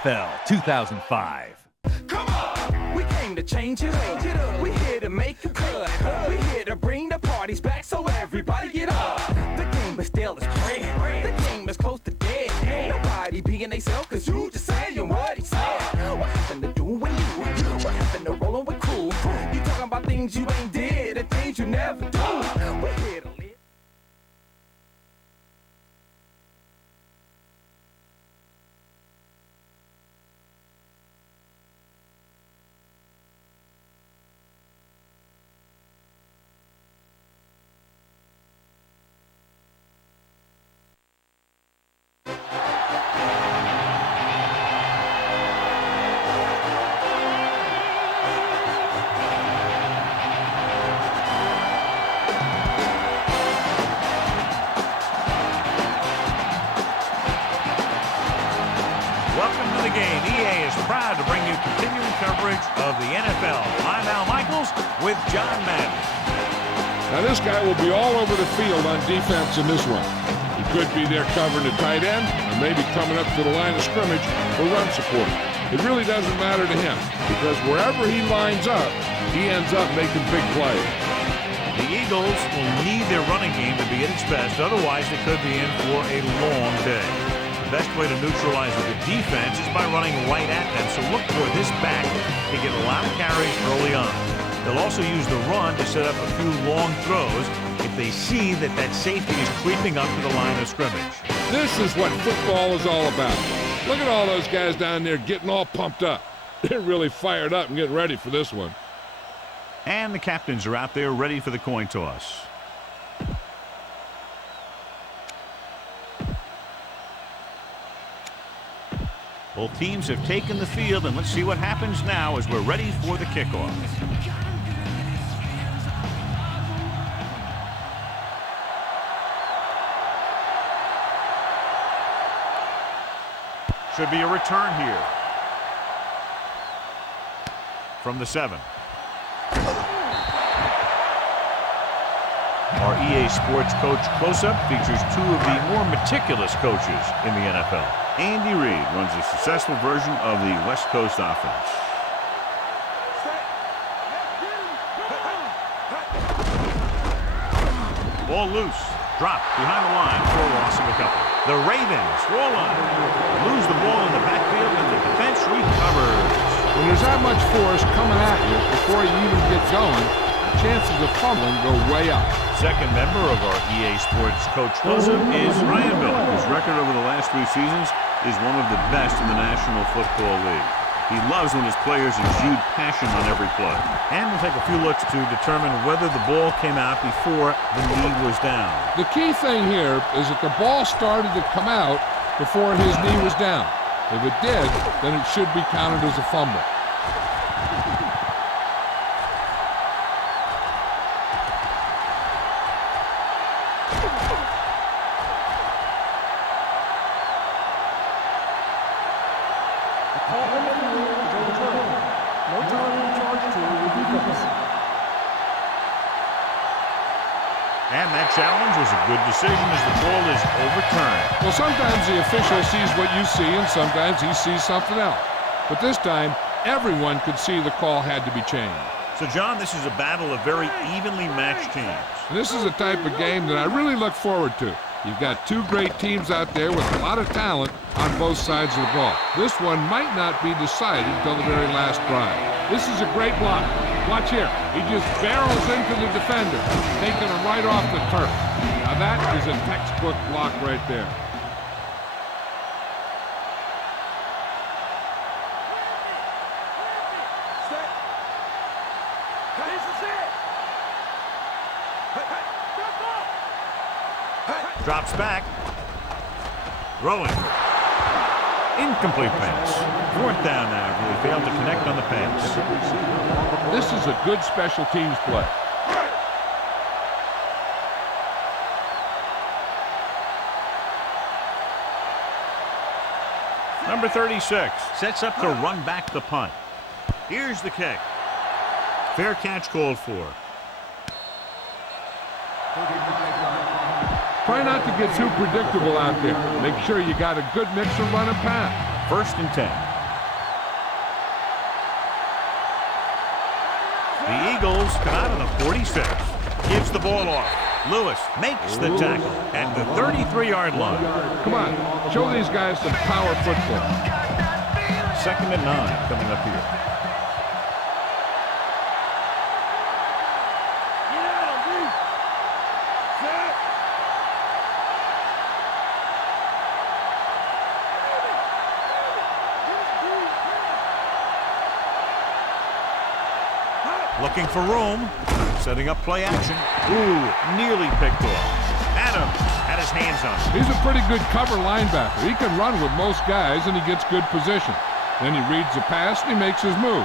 NFL 2005. Come on! We came to change it up. We here to make you good. We here to bring the parties back, so everybody get up. The game is still as spread. The game is close to dead. Nobody being they self, cause you just saying what he said. What happened to doing you? What happened to rolling with cool? You talking about things you ain't did and things you never do. We're here to live. Welcome to the game. EA is proud to bring you continuing coverage of the NFL. I'm Al Michaels with John Madden. Now this guy will be all over the field on defense in this one. He could be there covering the tight end, or maybe coming up to the line of scrimmage for run support. It really doesn't matter to him, because wherever he lines up, he ends up making big plays. The Eagles will need their running game to be at its best, otherwise they could be in for a long day. The best way to neutralize the defense is by running right at them, so look for this back to get a lot of carries early on. They'll also use the run to set up a few long throws if they see that safety is creeping up to the line of scrimmage. This is what football is all about. Look at all those guys down there getting all pumped up. They're really fired up and getting ready for this one. And the captains are out there ready for the coin toss. Both teams have taken the field, and let's see what happens now as we're ready for the kickoff. Should be a return here. From the 7. Our EA Sports Coach Close-Up features two of the more meticulous coaches in the NFL. Andy Reid runs a successful version of the West Coast offense. Ball loose. Dropped behind the line for a loss of a couple. The Ravens roll on. Lose the ball in the backfield, and the defense recovers. When there's that much force coming at you before you even get going, chances of fumbling go way up. Second member of our EA Sports Coach Close-Up is Ryan Billick, whose record over the last 3 seasons is one of the best in the National Football League. He loves when his players exude passion on every play. And we'll take a few looks to determine whether the ball came out before the knee was down. The key thing here is that the ball started to come out before his knee was down. If it did, then it should be counted as a fumble. And that challenge was a good decision as the ball is overturned. Well, sometimes the official sees what you see, and sometimes he sees something else. But this time, everyone could see the call had to be changed. So, John, this is a battle of very evenly matched teams. And this is the type of game that I really look forward to. You've got two great teams out there with a lot of talent on both sides of the ball. This one might not be decided until the very last drive. This is a great block. Watch here. He just barrels into the defender, taking him right off the turf. Now that is a textbook block right there. Drops back. Throwing. Incomplete pass. 4th down now. He failed to connect on the pass. This is a good special teams play. Number 36 sets up to run back the punt. Here's the kick. Fair catch called for. Try not to get too predictable out there. Make sure you got a good mix of run and pass. 1st and 10. Eagles come out of the 46. Gives the ball off. Lewis makes the tackle at the 33-yard line. Come on, show these guys some power football. 2nd and 9 coming up here. Looking for room, setting up play action. Ooh, nearly picked off. Adams had his hands on it. He's a pretty good cover linebacker. He can run with most guys, and he gets good position. Then he reads the pass, and he makes his move.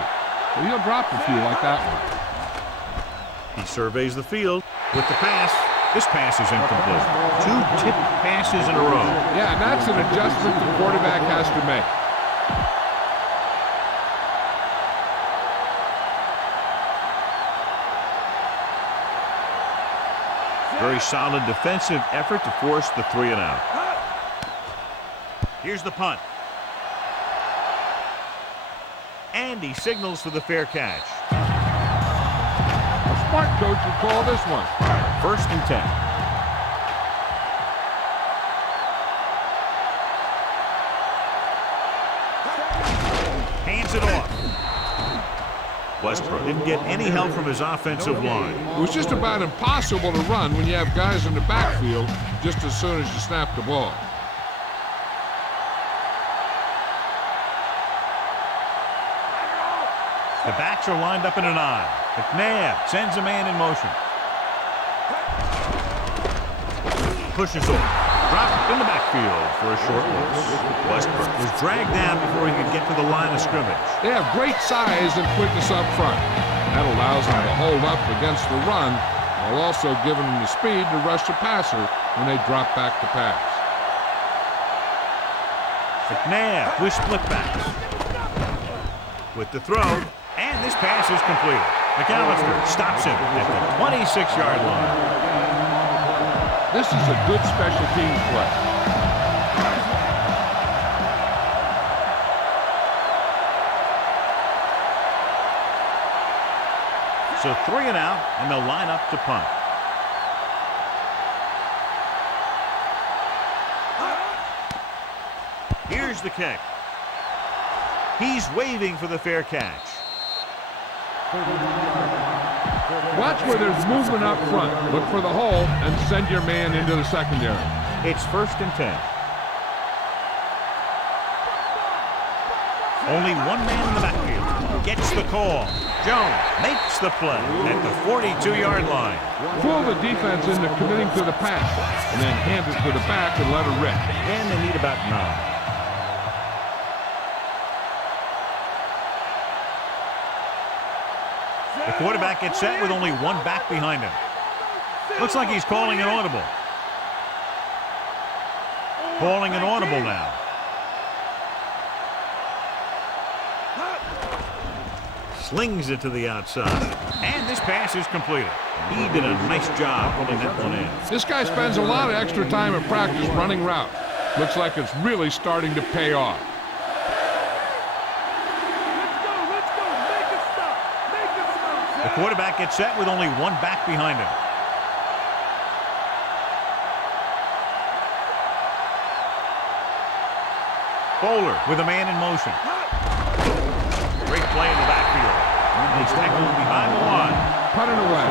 But he'll drop a few like that one. He surveys the field with the pass. This pass is incomplete. 2 tipped passes in a row. Yeah, and that's an adjustment the quarterback has to make. Very solid defensive effort to force the 3 and out. Here's the punt. And he signals for the fair catch. A smart coach would call this one. 1st and 10. Hands it off. Westbrook didn't get any help from his offensive line. It was just about impossible to run when you have guys in the backfield just as soon as you snap the ball. The backs are lined up in an I. McNabb sends a man in motion. Pushes off. Dropped in the backfield for a short loss. Westbrook was dragged down before he could get to the line of scrimmage. They have great size and quickness up front. That allows them to hold up against the run while also giving them the speed to rush the passer when they drop back to pass. McNabb with split backs. With the throw, and this pass is completed. McAllister stops him at the 26-yard line. This is a good special teams play. So 3 and out, and they'll line up to punt. Here's the kick. He's waving for the fair catch. Watch where there's movement up front. Look for the hole and send your man into the secondary. It's 1st and 10. Only one man in the backfield. Gets the call. Jones makes the play at the 42-yard line. Fool the defense into committing to the pass, and then hand it to the back and let it rip. And they need about 9. The quarterback gets set with only one back behind him. Looks like he's calling an audible. Calling an audible now. Slings it to the outside. And this pass is completed. He did a nice job pulling that one in. This guy spends a lot of extra time in practice running routes. Looks like it's really starting to pay off. The quarterback gets set with only one back behind him. Bowler with a man in motion. Great play in the backfield. He's tackled behind the line. Put it away.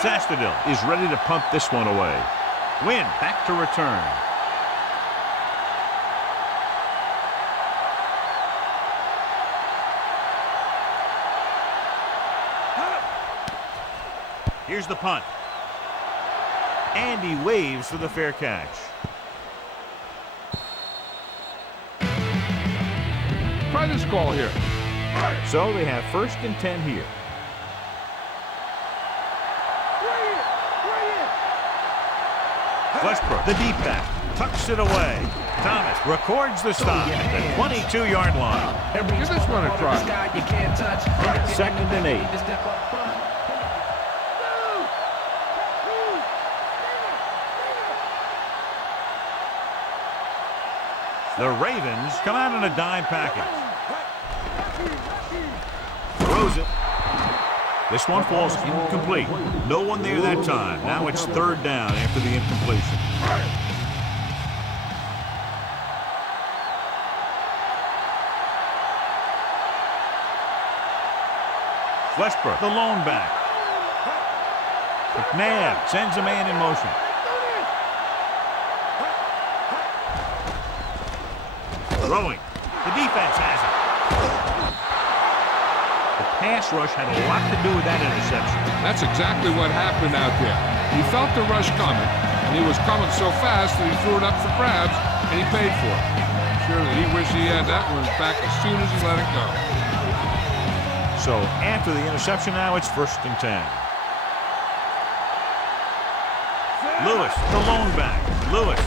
Sastadil is ready to punt this one away. Win back to return. Here's the punt. And he waves for the fair catch. Try this call here. So they have 1st and 10 here. Westbrook, the deep back, tucks it away. Thomas records the stop at the 22-yard line. Give this one a try. 2nd and 8. The Ravens come out in a dime package. Throws it. This one falls incomplete. No one there that time. Now it's third down after the incompletion. Westbrook, the lone back. McNabb sends a man in motion. Throwing. The defense has it. The pass rush had a lot to do with that interception. That's exactly what happened out there. He felt the rush coming, and he was coming so fast that he threw it up for grabs, and he paid for it. I'm sure that he wished he had that one back as soon as he let it go. So after the interception now, it's 1st and 10. Lewis, the lone back. Lewis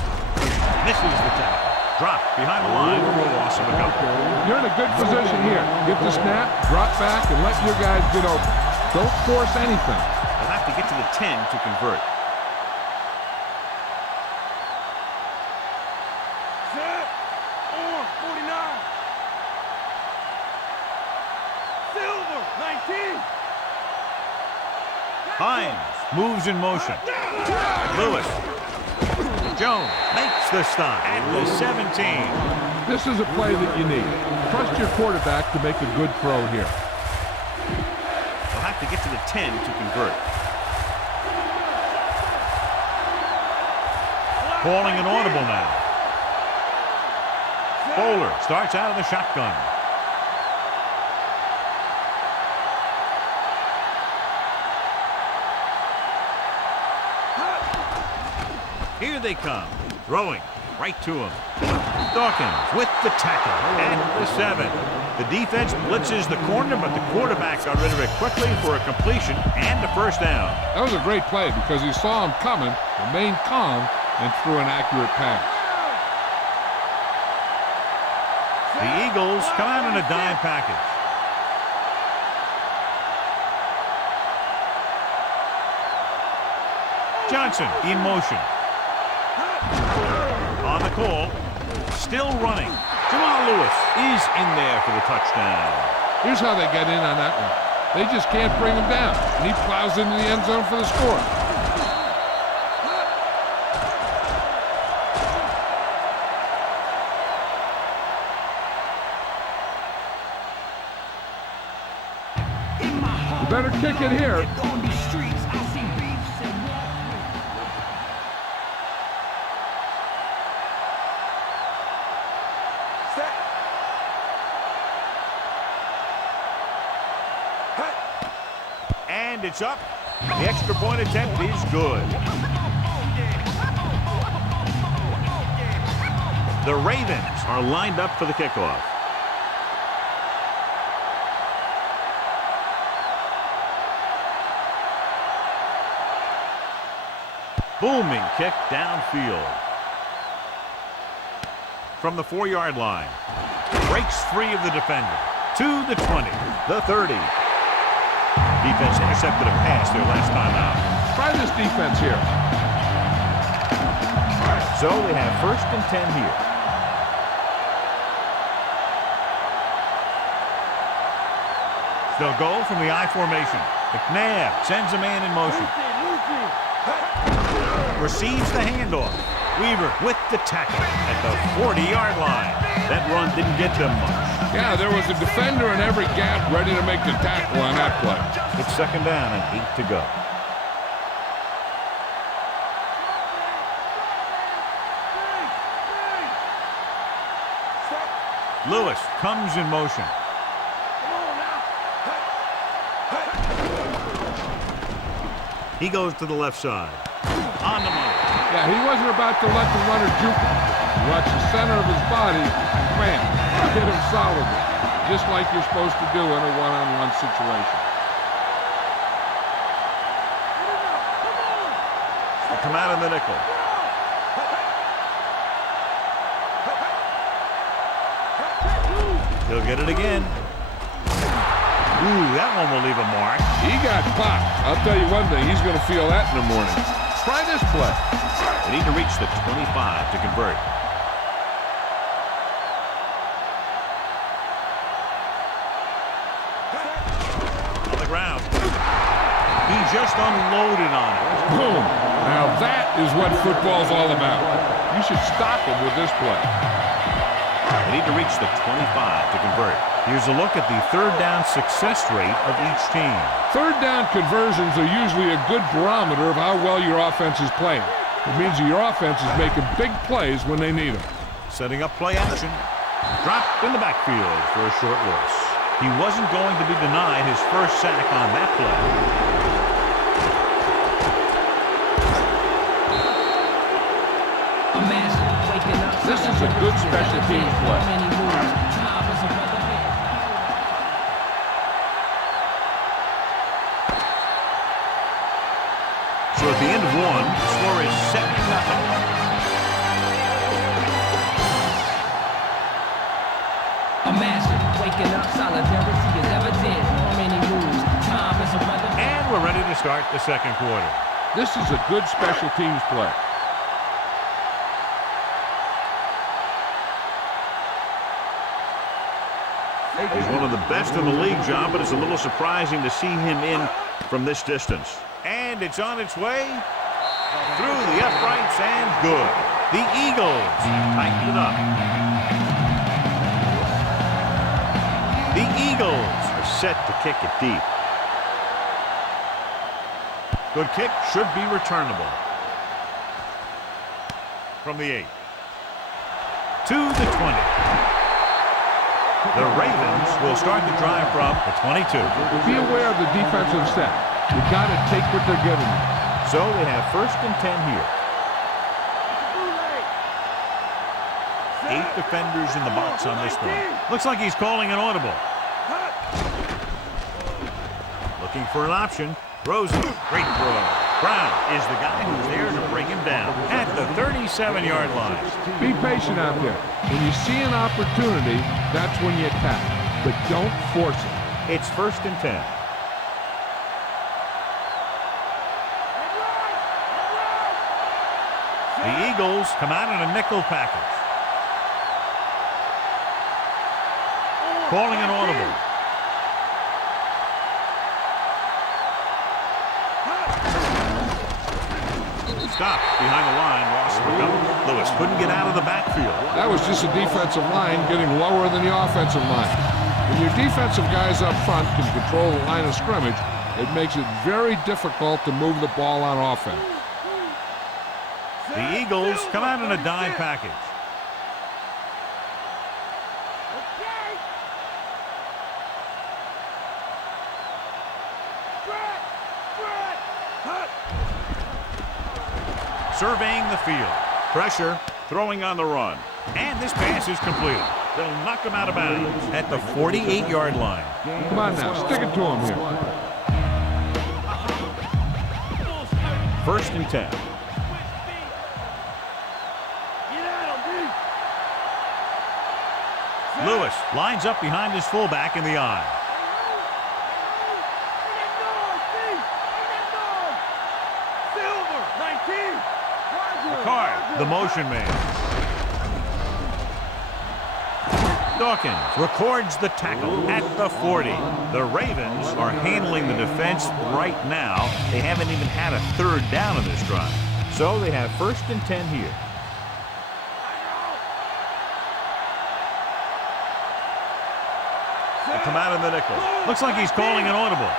misses the tackle. Drop behind the line for a loss of a couple. You're in a good position here. Get the snap, drop back, and let your guys get open. Don't force anything. They'll have to get to the 10 to convert. Set. On 49. Silver 19. Hines moves in motion. Lewis. Jones makes the stop at the 17. This is a play that you need. Trust your quarterback to make a good throw here. They'll have to get to the 10 to convert. Calling an audible now. Bowler starts out of the shotgun. Here they come. Throwing right to him. Dawkins with the tackle at the 7. The defense blitzes the corner, but the quarterback got rid of it quickly for a completion and a first down. That was a great play because he saw him coming, remained calm, and threw an accurate pass. The Eagles come out in a dime package. Johnson in motion. On the call, still running. Jamal Lewis is in there for the touchdown. Here's how they get in on that one. They just can't bring him down, and he plows into the end zone for the score. You better kick it here. And it's up. The extra point attempt is good. The Ravens are lined up for the kickoff. Booming kick downfield. From the 4-yard line. Breaks free of the defender. To the 20. The 30. Defense intercepted a pass their last time out. Try this defense here. So they have 1st and 10 here. They'll go from the I formation. McNabb sends a man in motion. Receives the handoff. Weaver with the tackle at the 40-yard line. That run didn't get them much. Yeah, there was a defender in every gap ready to make the tackle on that play. It's 2nd down and 8 to go. Lewis comes in motion. He goes to the left side. On the money. Yeah, he wasn't about to let the runner juke him. He watched the center of his body and bam, hit him solidly, just like you're supposed to do in a one-on-one situation. They come out in the nickel. He'll get it again. Ooh, that one will leave a mark. He got popped. I'll tell you one thing, he's going to feel that in the morning. Try this play. They need to reach the 25 to convert. just unloaded on it. Boom. Now that is what football's all about. You should stop them with this play. They need to reach the 25 to convert. Here's a look at the third down success rate of each team. Third down conversions are usually a good barometer of how well your offense is playing. It means that your offense is making big plays when they need them. Setting up play action. Dropped in the backfield for a short loss. He wasn't going to be denied his first sack on that play. This is a good special teams play. So at the end of one, the score is 7-0. Waking up, solidarity is evident. How many moves? Time is a weather. And we're ready to start the second quarter. This is a good special teams play. He's one of the best in the league, John, but it's a little surprising to see him in from this distance. And it's on its way through the uprights and good. The Eagles tighten it up. The Eagles are set to kick it deep. Good kick, should be returnable. From the 8. To the 20. The Ravens will start the drive from the 22. Be aware of the defensive set. You got to take what they're giving you. So they have first and 10 here. 8 defenders in the box on this one. Looks like he's calling an audible. Looking for an option. Throws it. Great throw. Brown is the guy who's there to bring him down at the 37-yard line. Be patient out there. When you see an opportunity, that's when you attack. But don't force it. It's first and 10. The Eagles come out in a nickel package. Calling an audible. Stop behind the line, loss of recovery. Lewis couldn't get out of the backfield. That was just a defensive line getting lower than the offensive line. When your defensive guys up front can control the line of scrimmage, it makes it very difficult to move the ball on offense. The Eagles come out in a dime package. Surveying the field. Pressure, throwing on the run. And this pass is completed. They'll knock him out of bounds at the 48-yard line. Come on now, stick it to him here. First and 10. Lewis lines up behind his fullback in the eye. The motion man. Dawkins records the tackle at the 40. The Ravens are handling the defense right now. They haven't even had a third down in this drive. So they have first and 10 here. They come out in the nickel. Looks like he's calling an audible.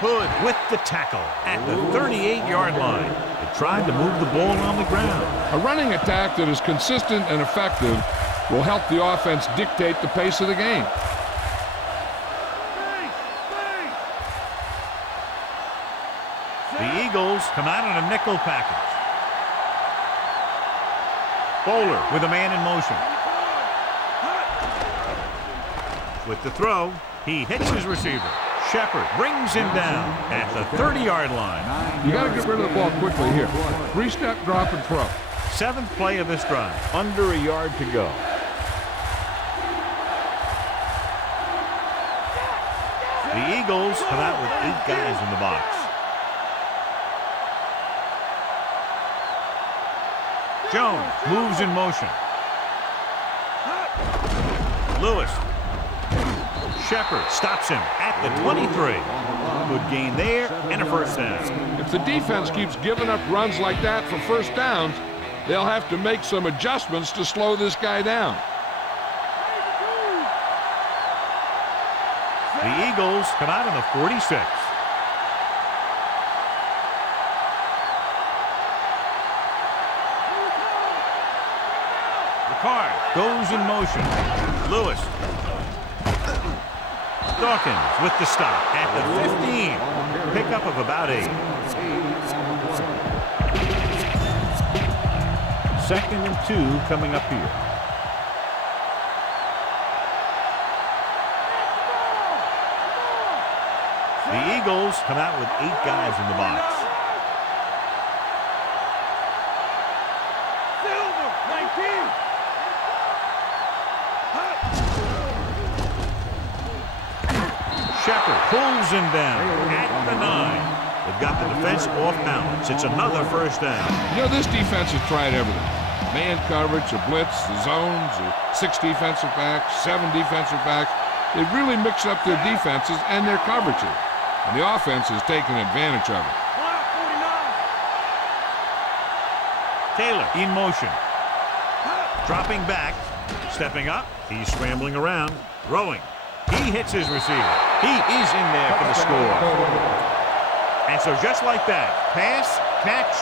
Hood with the tackle at the 38-yard line. They tried to move the ball on the ground. A running attack that is consistent and effective will help the offense dictate the pace of the game. The Eagles come out in a nickel package. Bowler with a man in motion. With the throw, he hits his receiver. Shepard brings him down at the 30-yard line. You got to get rid of the ball quickly here. 3-step drop and throw. 7th play of this drive. Under a yard to go. The Eagles come out with 8 guys in the box. Jones moves in motion. Lewis. Shepard stops him at the 23. Good gain there and a first down. If the defense keeps giving up runs like that for first downs, they'll have to make some adjustments to slow this guy down. The Eagles come out in the 46. Ricard goes in motion. Lewis. Dawkins with the stop at the 15. Pickup of about 8. 2nd and 2 coming up here. The Eagles come out with 8 guys in the box. Shepard pulls him down at the 9. They've got the defense off balance. It's another first down. You know, this defense has tried everything. Man coverage, the blitz, the zones, the 6 defensive backs, 7 defensive backs. They've really mixed up their defenses and their coverages. And the offense has taken advantage of it. Taylor in motion. Dropping back. Stepping up. He's scrambling around. Throwing. He hits his receiver. He is in there for the score. And so just like that, pass, catch,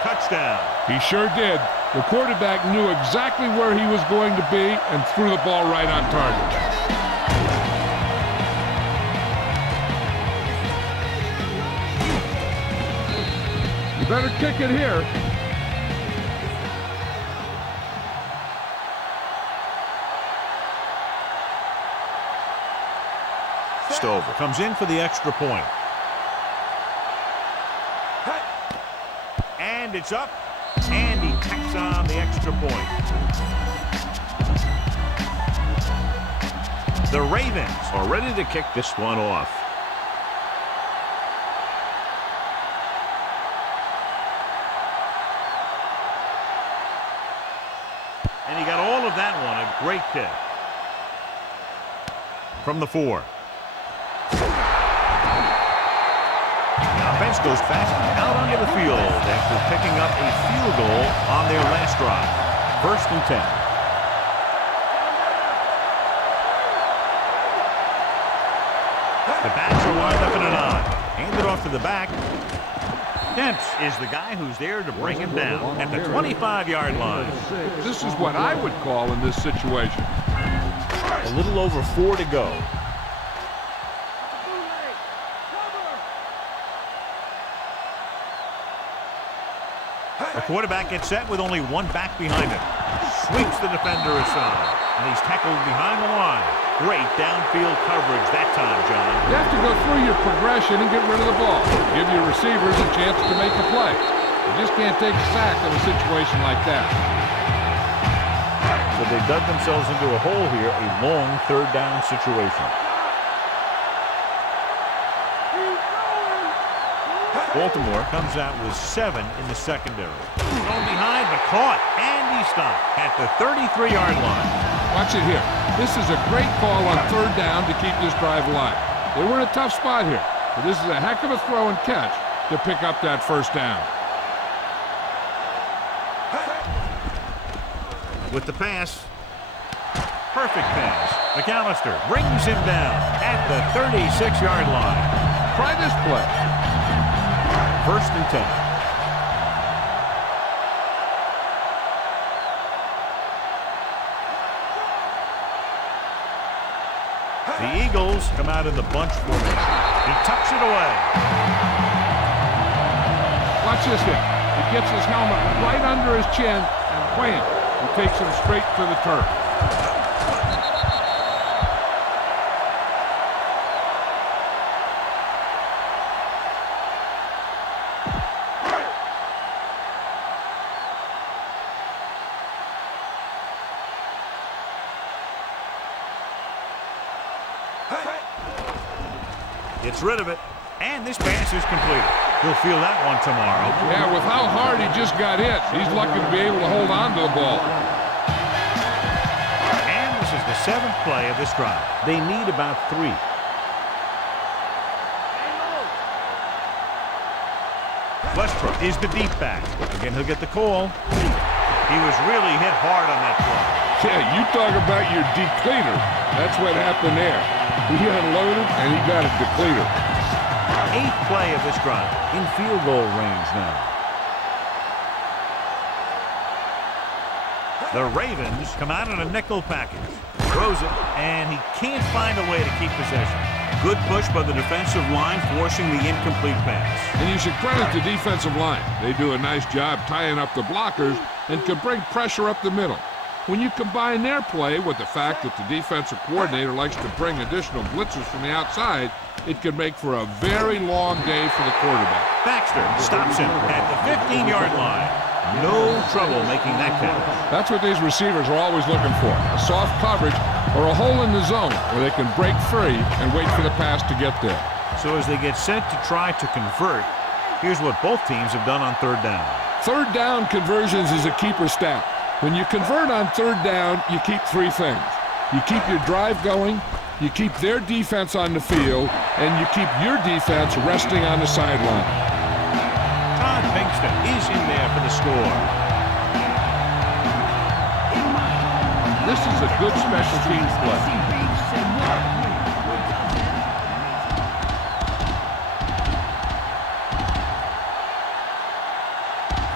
touchdown. He sure did. The quarterback knew exactly where he was going to be and threw the ball right on target. You better kick it here. Stover comes in for the extra point. And it's up. And he tacks on the extra point. The Ravens are ready to kick this one off. And he got all of that one. A great kick. From the 4. Offense goes back out onto the field after picking up a field goal on their last drive. 1st and 10. The backs are lined up in a 9. Handed off to the back. Dent is the guy who's there to bring him down at the 25-yard line. This is what I would call in this situation. A little over 4 to go. The quarterback gets set with only 1 back behind him. Sweeps the defender aside. And he's tackled behind the line. Great downfield coverage that time, John. You have to go through your progression and get rid of the ball. Give your receivers a chance to make a play. You just can't take a sack in a situation like that. So they dug themselves into a hole here, a long 3rd down situation. Baltimore comes out with 7 in the secondary. Thrown behind, but caught, and he stopped at the 33-yard line. Watch it here. This is a great call on 3rd down to keep this drive alive. They were in a tough spot here, but this is a heck of a throw and catch to pick up that 1st down. With the pass, perfect pass. McAllister brings him down at the 36-yard line. Try this play. 1st and 10. The Eagles come out in the bunch formation. He tucks it away. Watch this hit. He gets his helmet right under his chin and wham, he takes him straight to the turf. Gets rid of it, and this pass is completed. He'll feel that one tomorrow. Yeah, with how hard he just got hit, he's lucky to be able to hold on to the ball. And this is the 7th play of this drive. They need about 3. Westbrook is the deep back. Again, he'll get the call. He was really hit hard on that play. Yeah, you talk about your depleter. That's what happened there. He unloaded, and he got a depleter. 8th play of this drive. In field goal range now. The Ravens come out in a nickel package. Throws it, and he can't find a way to keep possession. Good push by the defensive line, forcing the incomplete pass. And you should credit the defensive line. They do a nice job tying up the blockers and can bring pressure up the middle. When you combine their play with the fact that the defensive coordinator likes to bring additional blitzes from the outside, it can make for a very long day for the quarterback. Baxter stops him at the 15-yard line. No trouble making that catch. That's what these receivers are always looking for, a soft coverage or a hole in the zone where they can break free and wait for the pass to get there. So as they get set to try to convert, here's what both teams have done on 3rd down. 3rd down conversions is a keeper stat. When you convert on 3rd down, you keep 3 things. You keep your drive going, you keep their defense on the field, and you keep your defense resting on the sideline. Todd Pinkston is in there for the score. This is a good special teams play.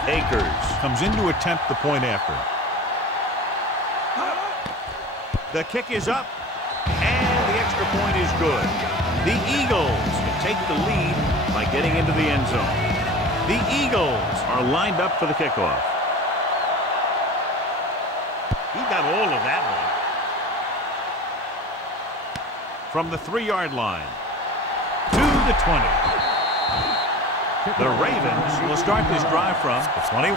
Akers comes in to attempt the point after. The kick is up, and the extra point is good. The Eagles can take the lead by getting into the end zone. The Eagles are lined up for the kickoff. He got all of that one. From the 3-yard line to the 20. The Ravens will start this drive from the 21.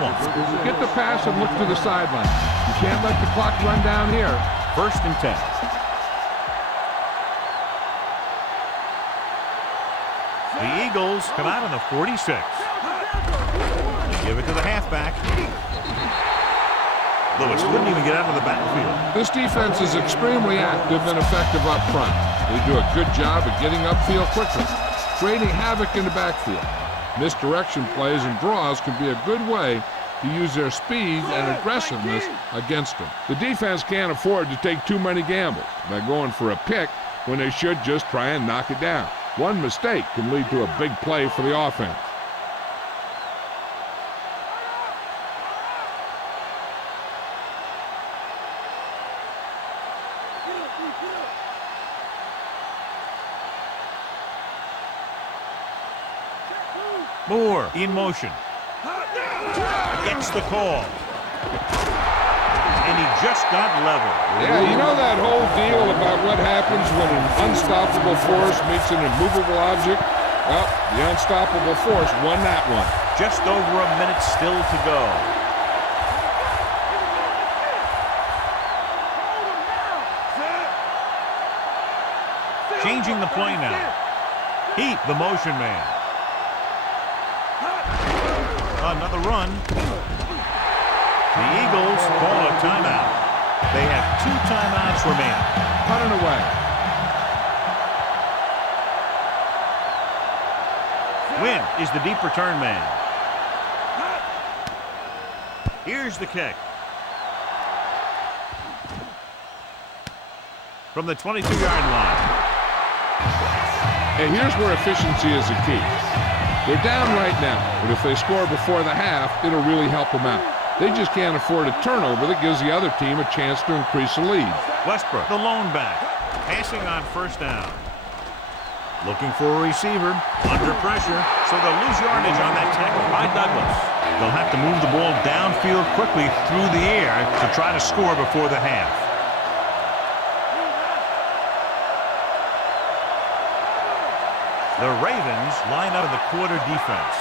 Get the pass and look to the sideline. You can't let the clock run down here. 1st and 10. The Eagles come out on the 46. They give it to the halfback. Lewis couldn't even get out of the backfield. This defense is extremely active and effective up front. They do a good job of getting upfield quickly, creating havoc in the backfield. Misdirection plays and draws can be a good way to use their speed and aggressiveness against them. The defense can't afford to take too many gambles by going for a pick when they should just try and knock it down. One mistake can lead to a big play for the offense. Moore in motion. Gets the call. And he just got level. Yeah, you know that whole deal about what happens when an unstoppable force meets an immovable object? Well, the unstoppable force won that one. Just over a minute still to go. Changing the play now. Heat, the motion man. Another run. The Eagles call a timeout. They have 2 timeouts remaining. Running away. Wynn is the deep return man. Here's the kick. From the 22-yard line. And here's where efficiency is the key. They're down right now, but if they score before the half, it'll really help them out. They just can't afford a turnover that gives the other team a chance to increase the lead. Westbrook, the lone back, passing on 1st down. Looking for a receiver, under pressure, so they'll lose yardage on that tackle by Douglas. They'll have to move the ball downfield quickly through the air to try to score before the half. The Ravens line up in the quarter defense.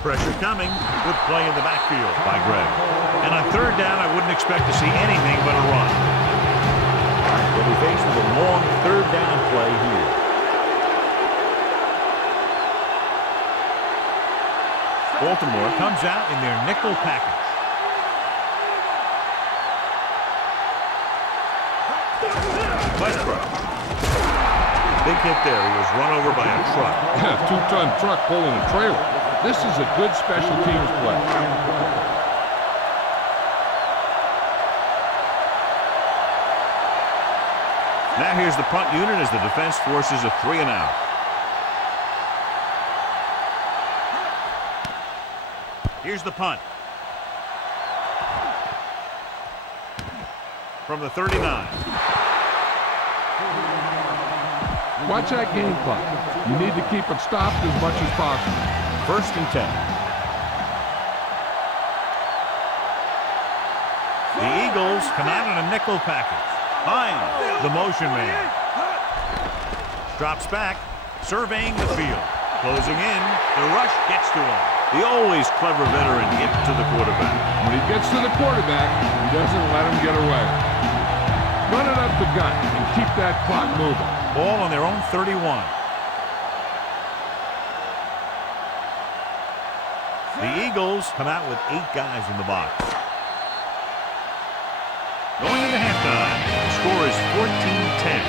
Pressure coming. Good play in the backfield by Greg. And on 3rd down, I wouldn't expect to see anything but a run. They'll be faced with a long 3rd down play here. Baltimore comes out in their nickel package. Westbrook. Big hit there. He was run over by a truck. Yeah, two-ton truck pulling a trailer. This is a good special teams play. Now here's the punt unit as the defense forces a 3-and-out. Here's the punt. From the 39. Watch that game clock. You need to keep it stopped as much as possible. 1st and 10. The Eagles come out in a nickel package. Hines, the motion man. Drops back, surveying the field. Closing in, the rush gets to him. The always clever veteran gets to the quarterback. When he gets to the quarterback, he doesn't let him get away. Run it up the gut and keep that clock moving. Ball on their own 31. The Eagles come out with 8 guys in the box. Going into halftime, the score is 14-10.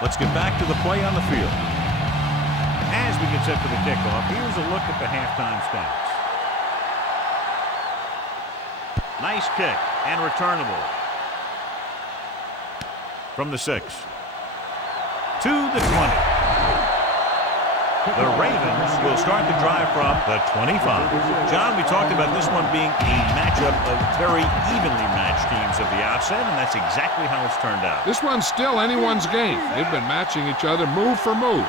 Let's get back to the play on the field. As we get set for the kickoff, here's a look at the halftime stats. Nice kick and returnable. From the 6. To the 20. The Ravens will start the drive from the 25. John, we talked about this one being a matchup of very evenly matched teams at the outset, and that's exactly how it's turned out. This one's still anyone's game. They've been matching each other move for move.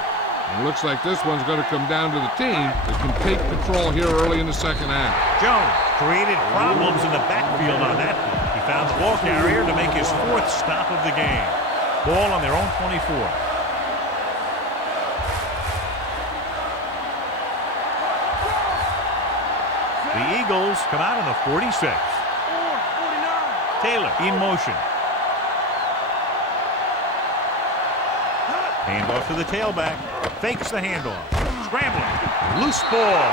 And it looks like this one's going to come down to the team that can take control here early in the second half. Jones created problems in the backfield on that. He found the ball carrier to make his 4th stop of the game. Ball on their own 24. The Eagles come out on the 46. Taylor in motion. Handoff to the tailback. Fakes the handoff. Scrambling. Loose ball.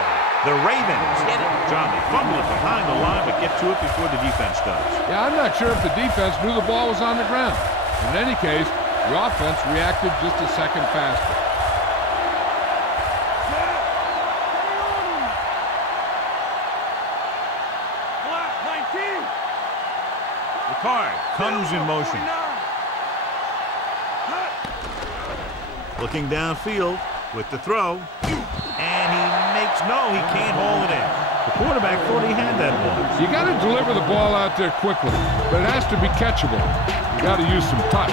The Ravens get it. John, they fumble it behind the line, but get to it before the defense does. Yeah, I'm not sure if the defense knew the ball was on the ground. In any case, the offense reacted just a second faster. Ricard comes in motion. Looking downfield with the throw. And he can't haul it in. The quarterback thought he had that ball. You got to deliver the ball out there quickly, but it has to be catchable. You got to use some touch.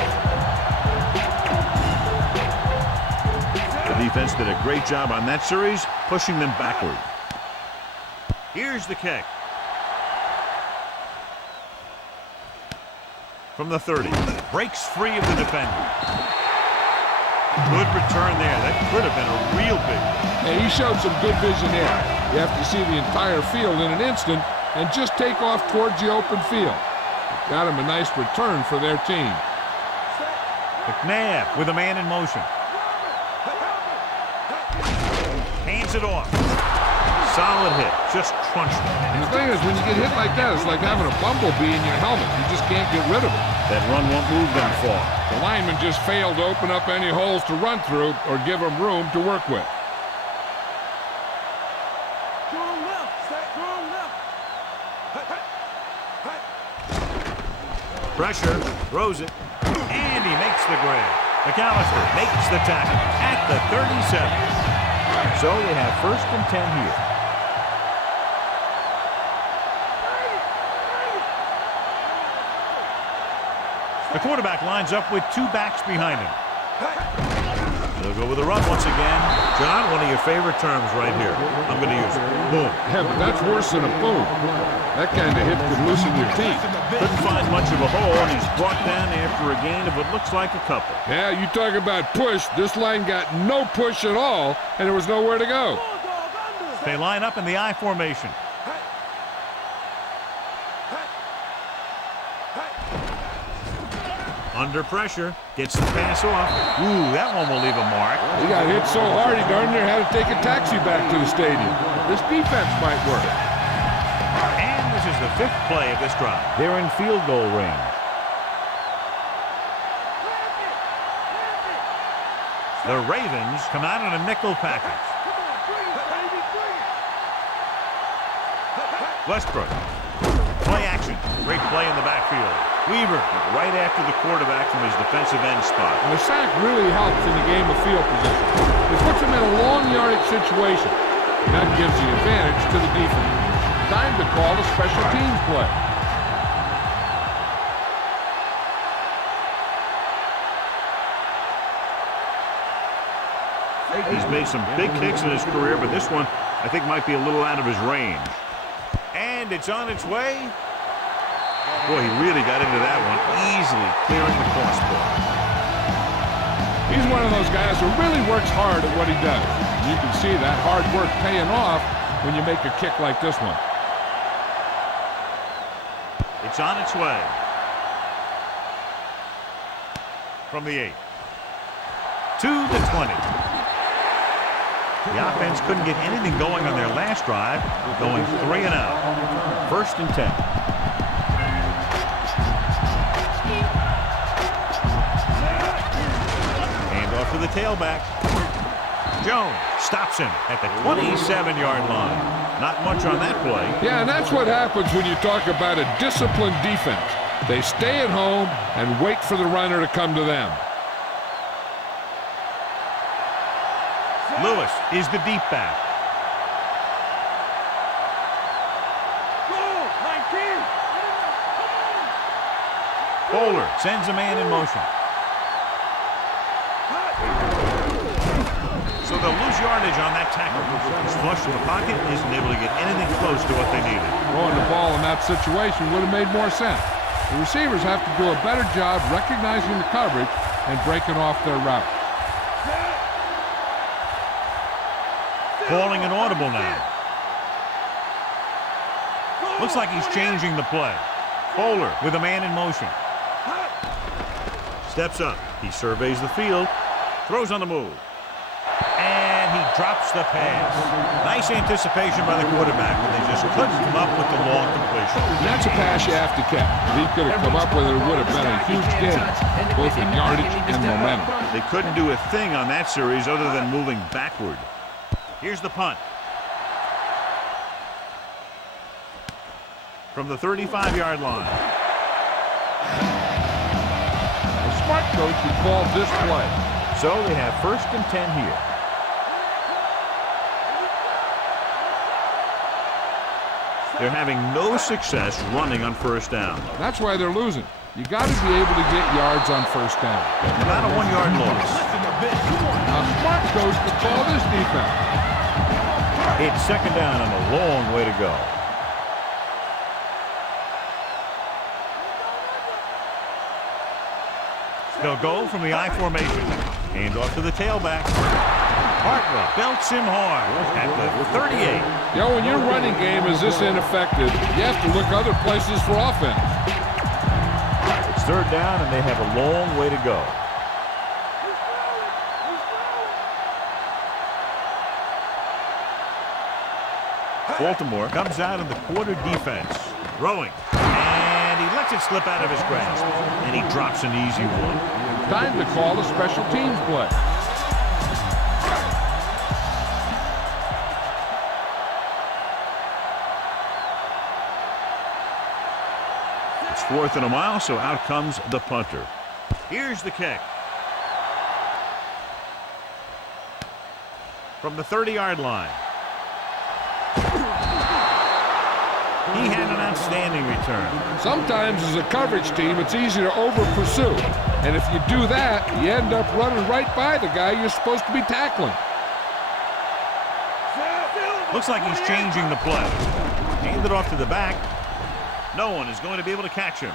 The defense did a great job on that series, pushing them backward. Here's the kick. From the 30. Breaks free of the defender. Good return there. That could have been a real big one. Hey, he showed some good vision there. You have to see the entire field in an instant and just take off towards the open field. Got him a nice return for their team. McNabb with a man in motion. Hands it off. Solid hit. Just crunched it. And the thing is, when you get hit like that, it's like having a bumblebee in your helmet. You just can't get rid of it. That run won't move them far. The lineman just failed to open up any holes to run through or give them room to work with. Pressure, throws it, and he makes the grab. McAllister makes the tackle at the 37. So we have 1st and 10 here. The quarterback lines up with 2 backs behind him. They'll go with a run once again. John, one of your favorite terms right here. I'm going to use it. Boom. Yeah, but that's worse than a boom. That kind of hit could loosen your teeth. Couldn't find much of a hole, and he's brought down after a gain of what looks like a couple. Yeah, you talk about push. This line got no push at all, and there was nowhere to go. They line up in the I formation. Under pressure, gets the pass off. Ooh, that one will leave a mark. He got hit so hard he darn near had to take a taxi back to the stadium. This defense might work. And this is the 5th play of this drive. They're in field goal range. The Ravens come out in a nickel package. Westbrook. Play action. Great play in the backfield. Weaver right after the quarterback from his defensive end spot. And the sack really helps in the game of field position. It puts them in a long yardage situation. That gives the advantage to the defense. Time to call a special teams play. He's made some big kicks in his career, but this one I think might be a little out of his range. And it's on its way. Boy, he really got into that one, easily clearing the crossbar. He's one of those guys who really works hard at what he does. You can see that hard work paying off when you make a kick like this one. It's on its way. From the 8. To the 20. The offense couldn't get anything going on their last drive, going 3 and out. 1st and 10. Hand off to the tailback. Jones stops him at the 27-yard line. Not much on that play. Yeah, and that's what happens when you talk about a disciplined defense. They stay at home and wait for the runner to come to them. Lewis is the deep back. Bowler sends a man in motion. So they'll lose yardage on that tackle. He's flush in the pocket and isn't able to get anything close to what they needed. Throwing the ball in that situation would have made more sense. The receivers have to do a better job recognizing the coverage and breaking off their route. Calling an audible now. Looks like he's changing the play. Bowler with a man in motion. Steps up. He surveys the field. Throws on the move. And he drops the pass. Nice anticipation by the quarterback, but they just couldn't come up with the long completion. That's a pass you have to catch. If he could have come up with it, it would have been a huge gain, both in yardage and momentum. They couldn't do a thing on that series other than moving backward. Here's the punt. From the 35-yard line. A smart coach would call this play. So they have 1st and 10 here. They're having no success running on 1st down. That's why they're losing. You got to be able to get yards on 1st down. About a 1-yard loss. A smart coach would call this defense. It's 2nd down and a long way to go. They'll go from the I formation. Hand off to the tailback. Hartwell belts him hard at the 38. You know, when your running game is this ineffective, you have to look other places for offense. It's 3rd down and they have a long way to go. Baltimore comes out in the quarter defense. Throwing. And he lets it slip out of his grasp. And he drops an easy one. Time to call a special teams play. It's 4th and a mile, so out comes the punter. Here's the kick. From the 30-yard line. He had an outstanding return. Sometimes as a coverage team, it's easy to over-pursue. And if you do that, you end up running right by the guy you're supposed to be tackling. Looks like he's changing the play. Hand it off to the back. No one is going to be able to catch him.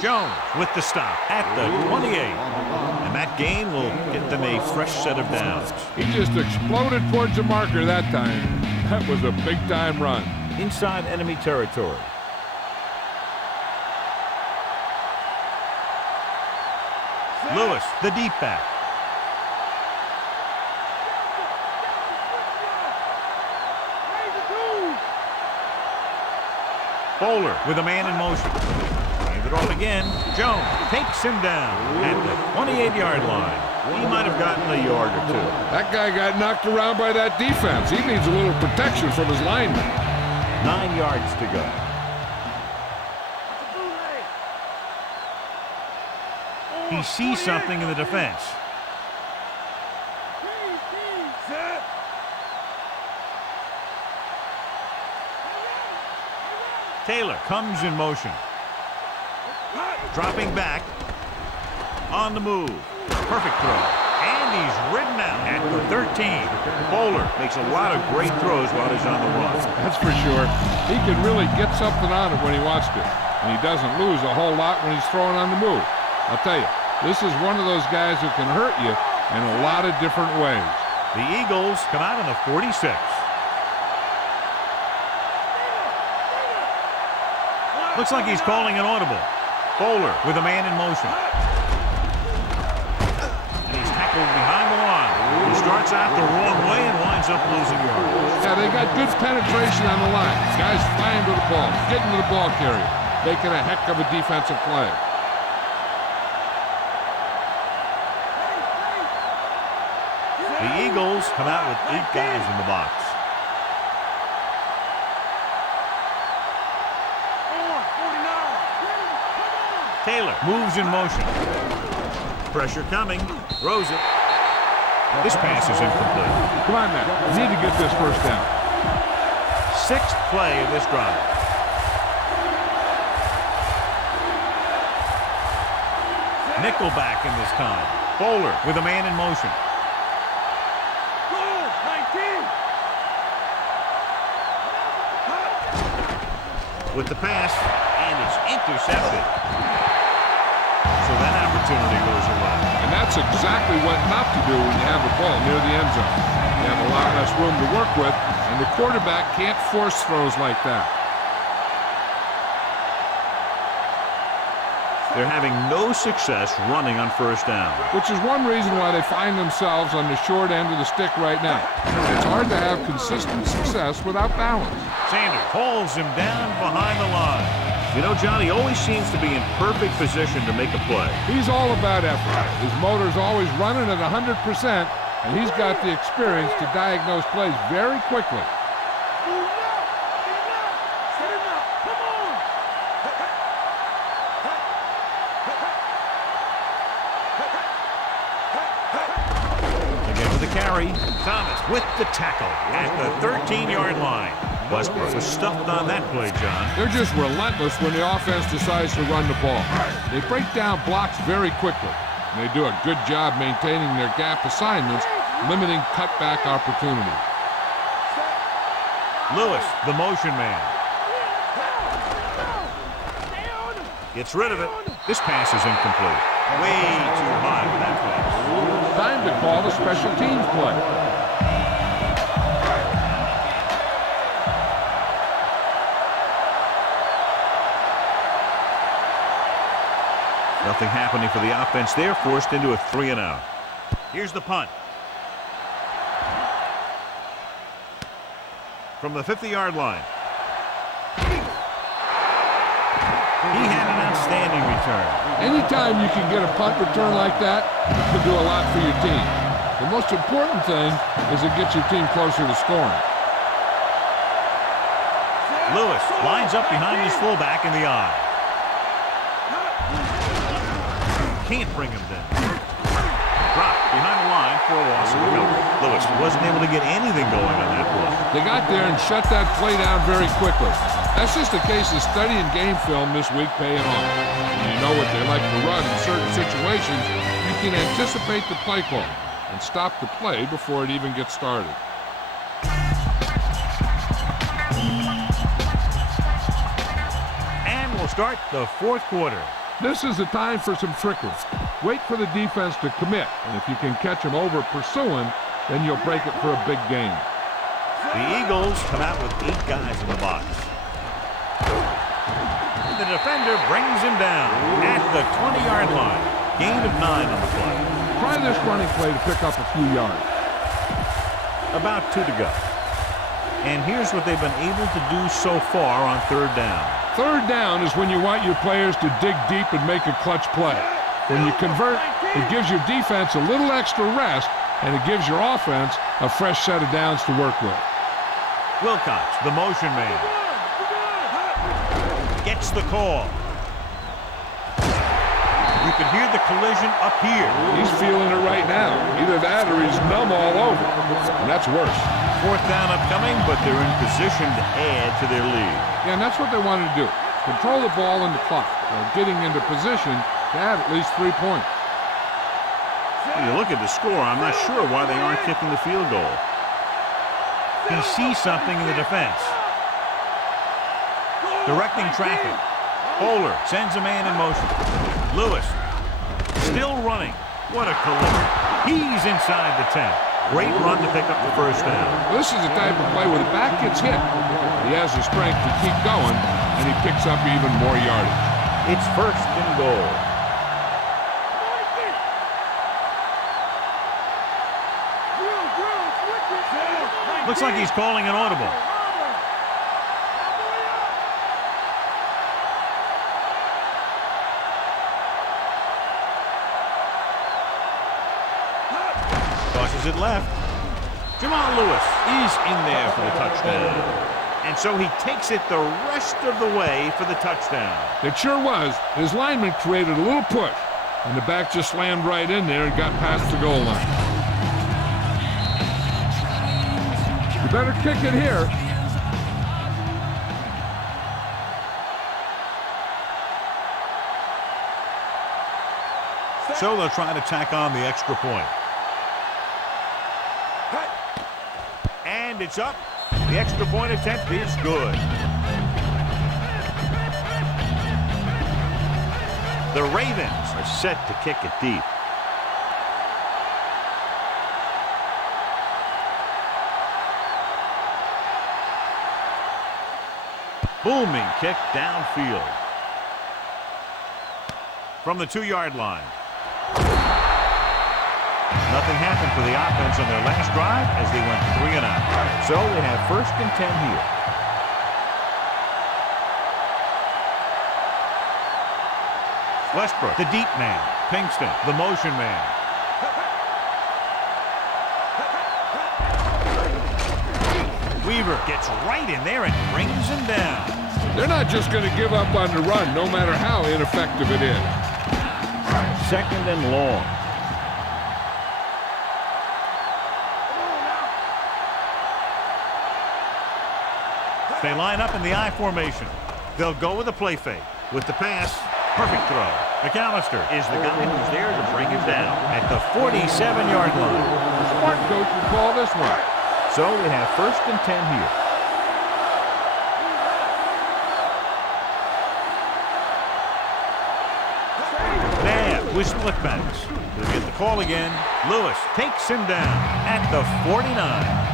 Jones with the stop at the 28. And that gain will get them a fresh set of downs. He just exploded towards the marker that time. That was a big-time run. Inside enemy territory. Lewis, the deep back. Bowler with a man in motion. Hand it off again. Jones takes him down at the 28-yard line. He might have gotten a yard or two. That guy got knocked around by that defense. He needs a little protection from his lineman. 9 yards to go. He sees something in the defense. Taylor comes in motion. Dropping back. On the move. Perfect throw. And he's ridden out at the 13. Bowler makes a lot of great throws while he's on the run. That's for sure. He can really get something on it when he wants to. And he doesn't lose a whole lot when he's throwing on the move. I'll tell you, this is one of those guys who can hurt you in a lot of different ways. The Eagles come out on the 46. Looks like he's calling an audible. Bowler with a man in motion. And he's tackled behind the line. He starts out the wrong way and winds up losing yards. Yeah, they got good penetration on the line. Guys flying to the ball, getting to the ball carrier, making a heck of a defensive play. The Eagles come out with 8 guys in the box. Taylor moves in motion. Pressure coming. Throws it. This pass is incomplete. Come on, man. You need to get this first down. 6th play of this drive. Nickelback in this time. Bowler with a man in motion. With the pass, and it's intercepted. So that opportunity goes away. And that's exactly what not to do when you have the ball near the end zone. You have a lot less room to work with, and the quarterback can't force throws like that. They're having no success running on first down. Which is one reason why they find themselves on the short end of the stick right now. It's hard to have consistent success without balance. Sanders pulls him down behind the line. You know, John, he always seems to be in perfect position to make a play. He's all about effort. His motor's always running at 100%, and he's got the experience to diagnose plays very quickly. Thomas with the tackle at the 13-yard line. Westbrook was stuffed on that play, John. They're just relentless when the offense decides to run the ball. They break down blocks very quickly. And they do a good job maintaining their gap assignments, limiting cutback opportunities. Lewis, the motion man. Gets rid of it. This pass is incomplete. Way too high for that pass. Time to call the special teams play. Nothing happening for the offense there, forced into a 3-and-out. Here's the punt. From the 50-yard line. He had an outstanding return. Anytime you can get a punt return like that, you can do a lot for your team. The most important thing is it gets your team closer to scoring. Lewis lines up behind his fullback in the eye. Can't bring him down. Dropped behind the line for a loss of the cover. Lewis wasn't able to get anything going on that play. They got there and shut that play down very quickly. That's just a case of studying game film this week paying off. When you know what they like to run in certain situations, you can anticipate the play call and stop the play before it even gets started. And we'll start the 4th quarter. This is the time for some trickery. Wait for the defense to commit, and if you can catch them over pursuing, then you'll break it for a big game. The Eagles come out with 8 guys in the box. The defender brings him down at the 20-yard line. Gain of 9 on the play. Try this running play to pick up a few yards. About 2 to go. And here's what they've been able to do so far on third down. Third down is when you want your players to dig deep and make a clutch play. When you convert, it gives your defense a little extra rest, and it gives your offense a fresh set of downs to work with. Wilcox, the motion man, gets the call. You can hear the collision up here. He's feeling it right now. Either that or he's numb all over, and that's worse. Fourth down upcoming, but they're in position to add to their lead. Yeah, and that's what they wanted to do. Control the ball and the clock while getting into position to add at least 3 points. When you look at the score, I'm not sure why they aren't kicking the field goal. He sees something in the defense. Directing traffic. Bowler sends a man in motion. Lewis still running. What a collision. He's inside the 10. Great run to pick up the first down. This is the type of play where the back gets hit. He has the strength to keep going, and he picks up even more yardage. It's first and goal. Looks like he's calling an audible. Tosses it left. Jamal Lewis is in there for the touchdown. And so he takes it the rest of the way for the touchdown. It sure was. His lineman created a little push, and the back just slammed right in there and got past the goal line. You better kick it here. So they'll try to tack on the extra point. And it's up. The extra point attempt is good. The Ravens are set to kick it deep. Booming kick downfield. From the 2-yard line. Nothing happened for the offense on their last drive as they went 3 and out. So they have first and 10 here. Westbrook, the deep man. Pinkston, the motion man. Weaver gets right in there and brings him down. They're not just going to give up on the run, no matter how ineffective it is. Second and long. They line up in the I formation. They'll go with a play fake. With the pass, perfect throw. McAllister is the guy who's there to bring him down at the 47-yard line. The smart coach will call this one. So they have first and 10 here. Nabb with split backs. He'll get the call again. Lewis takes him down at the 49.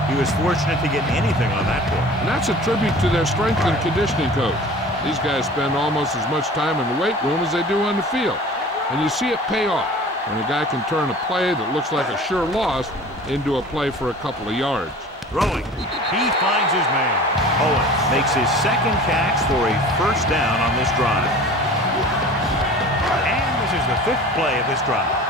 He was fortunate to get anything on that play. And that's a tribute to their strength and conditioning coach. These guys spend almost as much time in the weight room as they do on the field. And you see it pay off when a guy can turn a play that looks like a sure loss into a play for a couple of yards. Throwing. He finds his man. Owens makes his second catch for a first down on this drive. And this is the 5th play of this drive.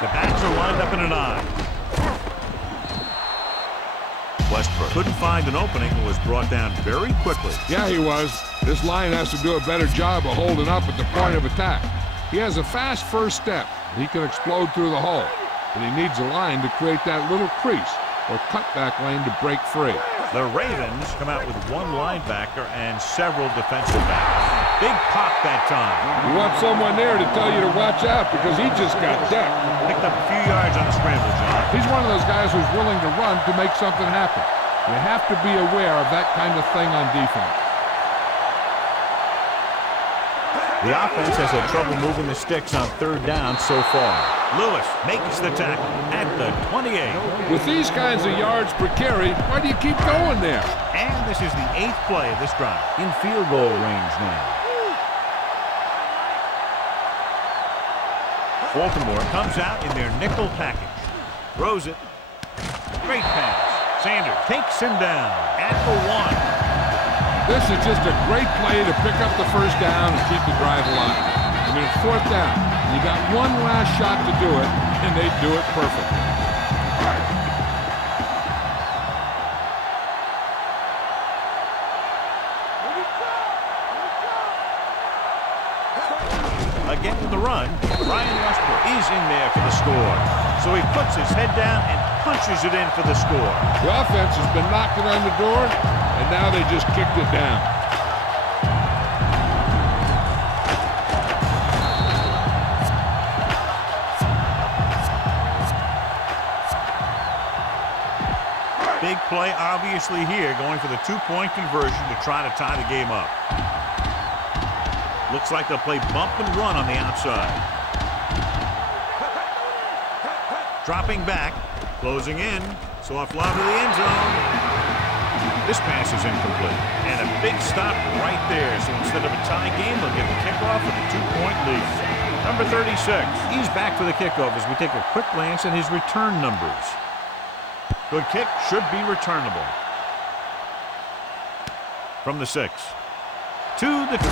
The backs are lined up in an I. Westbrook couldn't find an opening and was brought down very quickly. Yeah, he was. This line has to do a better job of holding up at the point of attack. He has a fast first step. He can explode through the hole. But he needs a line to create that little crease or cutback lane to break free. The Ravens come out with one linebacker and several defensive backs. Big pop that time. You want someone there to tell you to watch out because he just got decked. Picked up a few yards on the scramble, John. He's one of those guys who's willing to run to make something happen. You have to be aware of that kind of thing on defense. The offense has had trouble moving the sticks on third down so far. Lewis makes the tackle at the 28. With these kinds of yards per carry, why do you keep going there? And this is the 8th play of this drive. In field goal range now. Baltimore comes out in their nickel package. Throws it. Great pass. Sanders takes him down at the 1. This is just a great play to pick up the first down and keep the drive alive. I mean, it's fourth down. You got one last shot to do it, and they do it perfectly. Again with the run, Ryan Westbrook is in there for the score. So he puts his head down and punches it in for the score. The offense has been knocking on the door, and now they just kicked it down. Big play obviously here, going for the 2-point conversion to try to tie the game up. Looks like they'll play bump and run on the outside. Dropping back, closing in, soft lob to the end zone. This pass is incomplete. And a big stop right there. So instead of a tie game, they'll get the kickoff with a 2-point lead. Number 36. He's back for the kickoff as we take a quick glance at his return numbers. Good kick, should be returnable. From the 6 to the 20.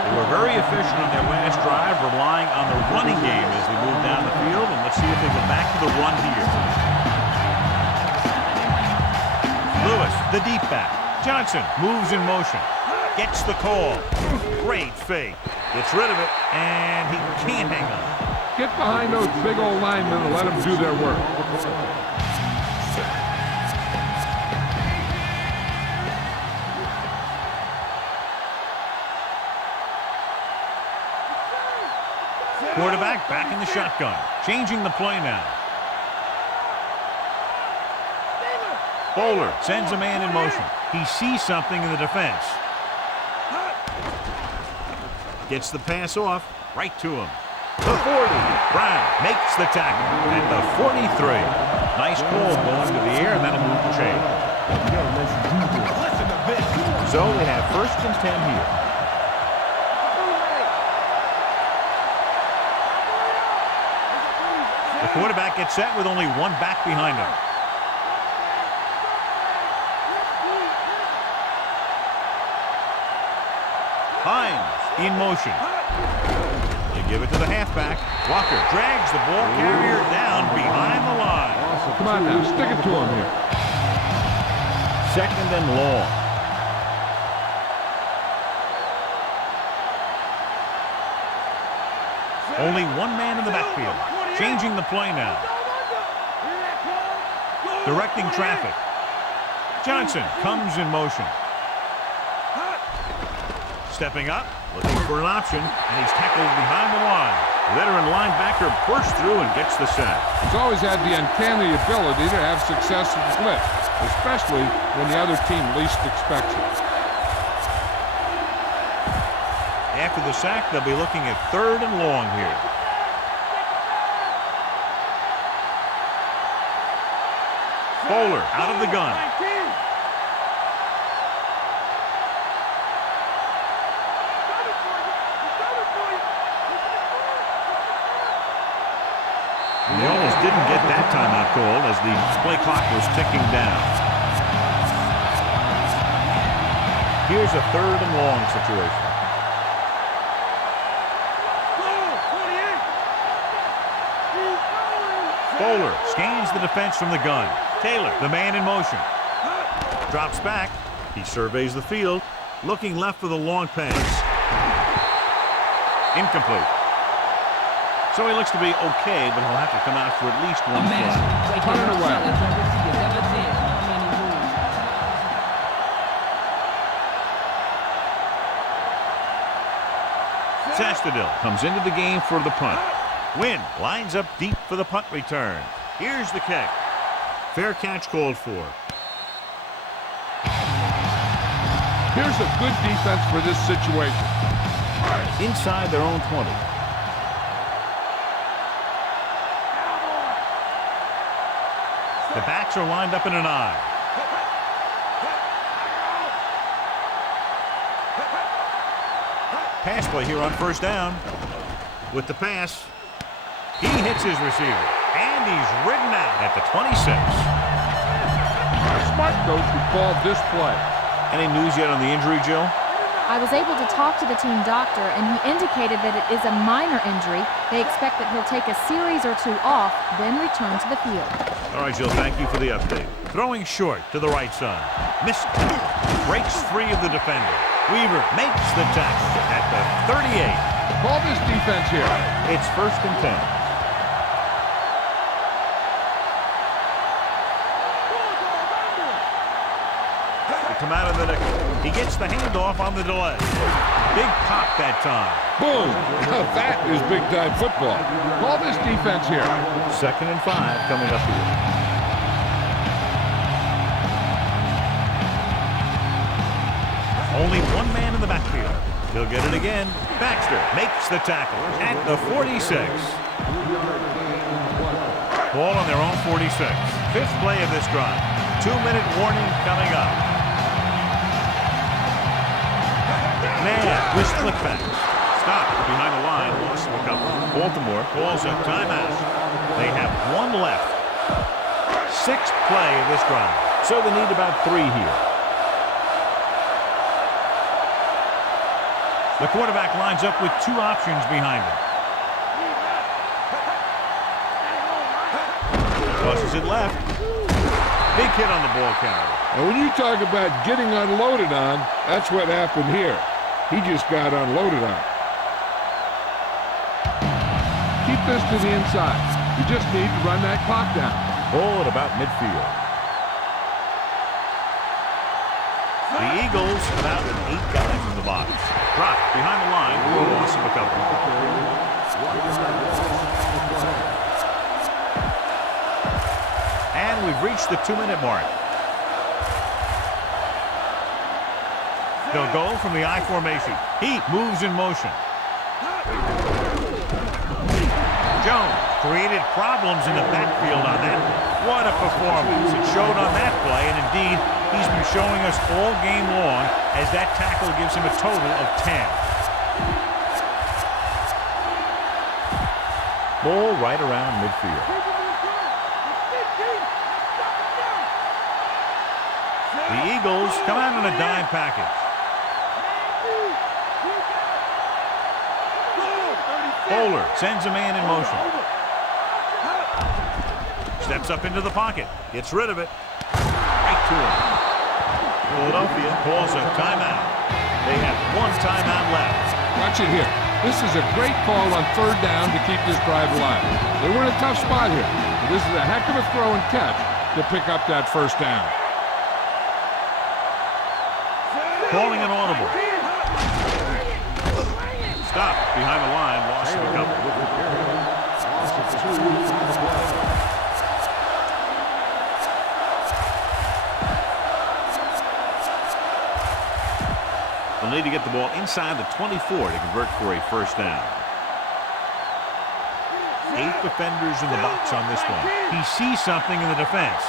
They were very efficient on their last drive, relying on the running game as they move down the field. And let's see if they go back to the run here. Lewis, the deep back. Johnson moves in motion. Gets the call. Great fake. Gets rid of it, and he can't hang on. Get behind those big old linemen and let them do their work. Quarterback back in the shotgun. Changing the play now. Bowler sends a man in motion. He sees something in the defense. Gets the pass off. Right to him. The 40. Brown makes the tackle at the 43. Nice ball going to the air, and that'll move the chain. So they have 1st and 10 here. The quarterback gets set with only one back behind him. Hines in motion. They give it to the halfback. Walker drags the ball carrier down behind the line. Come on now, stick it to him here. 2nd and long. Only one man in the backfield. Changing the play now. Directing traffic. Johnson comes in motion. Stepping up, looking for an option, and he's tackled behind the line. Veteran linebacker bursts through and gets the sack. He's always had the uncanny ability to have success in the blitz, especially when the other team least expects it. After the sack, they'll be looking at 3rd and long here. Bowler out of the gun. They almost didn't get that timeout called as the play clock was ticking down. Here's a 3rd and long situation. Bowler scans the defense from the gun. Taylor, the man in motion. Drops back. He surveys the field, looking left for the long pass. Incomplete. So he looks to be okay, but he'll have to come out for at least one play. Put it away. Sastadil comes into the game for the punt. Wynn lines up deep for the punt return. Here's the kick. Fair catch called for. Here's a good defense for this situation. Inside their own 20. The backs are lined up in an I. Pass play here on first down. With the pass, he hits his receiver, and he's ridden out at the 26. A smart coach who called this play. Any news yet on the injury, Jill? I was able to talk to the team doctor, and he indicated that it is a minor injury. They expect that he'll take a series or two off, then return to the field. All right, Jill, thank you for the update. Throwing short to the right side. Missed. Breaks free of the defender. Weaver makes the tackle at the 38. Call this defense here. It's 1st and 10. They come out of the nickel. He gets the handoff on the delay. Big pop that time. Boom. Now that is big-time football. Call this defense here. 2nd and 5 coming up here. Only one man in the backfield. He'll get it again. Baxter makes the tackle at the 46. Ball on their own 46. 5th play of this drive. 2-minute warning coming up. Man with split backs. Stop behind the line. Loss of a couple. Baltimore calls a timeout. They have one left. 6th play of this drive. So they need about 3 here. The quarterback lines up with 2 options behind him. Tosses it left. Big hit on the ball carrier. And when you talk about getting unloaded on, that's what happened here. He just got unloaded on. Keep this to the inside. You just need to run that clock down. Ball at about midfield. The Eagles come out with 8 guys in the box. Drop behind the line for a loss of a couple. And we've reached the 2-minute mark. They'll go from the I formation. He moves in motion. Jones created problems in the backfield on that. What a performance. It showed on that play, and indeed, he's been showing us all game long as that tackle gives him a total of 10. Ball right around midfield. The Eagles come out in a dime package. Bowler sends a man in motion. Steps up into the pocket. Gets rid of it. Right to him. Philadelphia calls a timeout. They have 1 timeout left. Watch it here. This is a great call on 3rd down to keep this drive alive. They were in a tough spot here. This is a heck of a throw and catch to pick up that 1st down. Calling an audible. Stop behind the line. Loss of a couple. They'll need to get the ball inside the 24 to convert for a 1st down. 8 defenders in the box on this one. He sees something in the defense.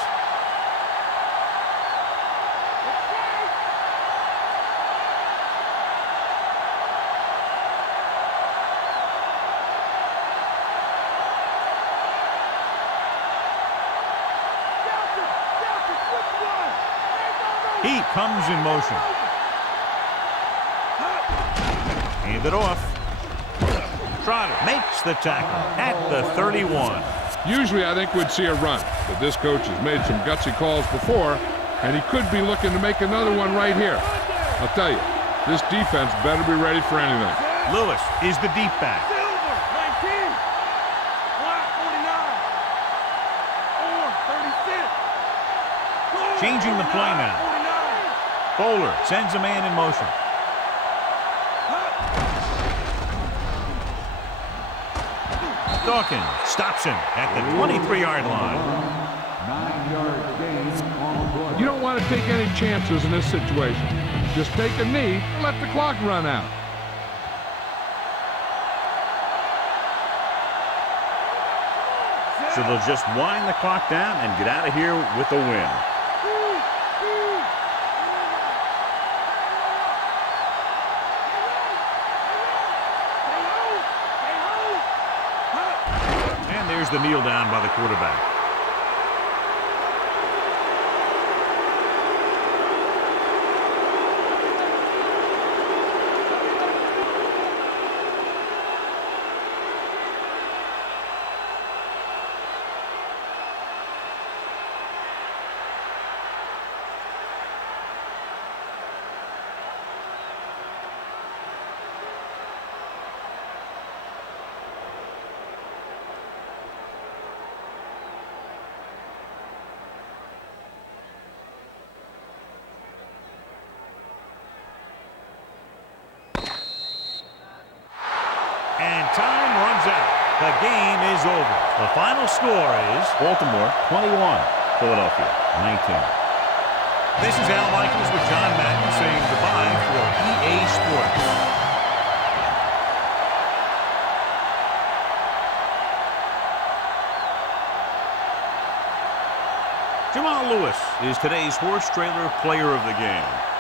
He comes in motion. Hand it off. Trotter makes the tackle at the 31. Usually I think we'd see a run, but this coach has made some gutsy calls before, and he could be looking to make another one right here. I'll tell you, this defense better be ready for anything. Lewis is the deep back. Changing the play now. Bowler sends a man in motion. Dawkins stops him at the 23-yard line. 9-yard gain on the play. You don't want to take any chances in this situation. Just take a knee and let the clock run out. So they'll just wind the clock down and get out of here with a win. And there's the kneel down by the quarterback. And time runs out. The game is over. The final score is Baltimore 21, Philadelphia 19. This is Al Michaels with John Madden saying goodbye for EA Sports. Jamal Lewis is today's Horse Trailer Player of the Game.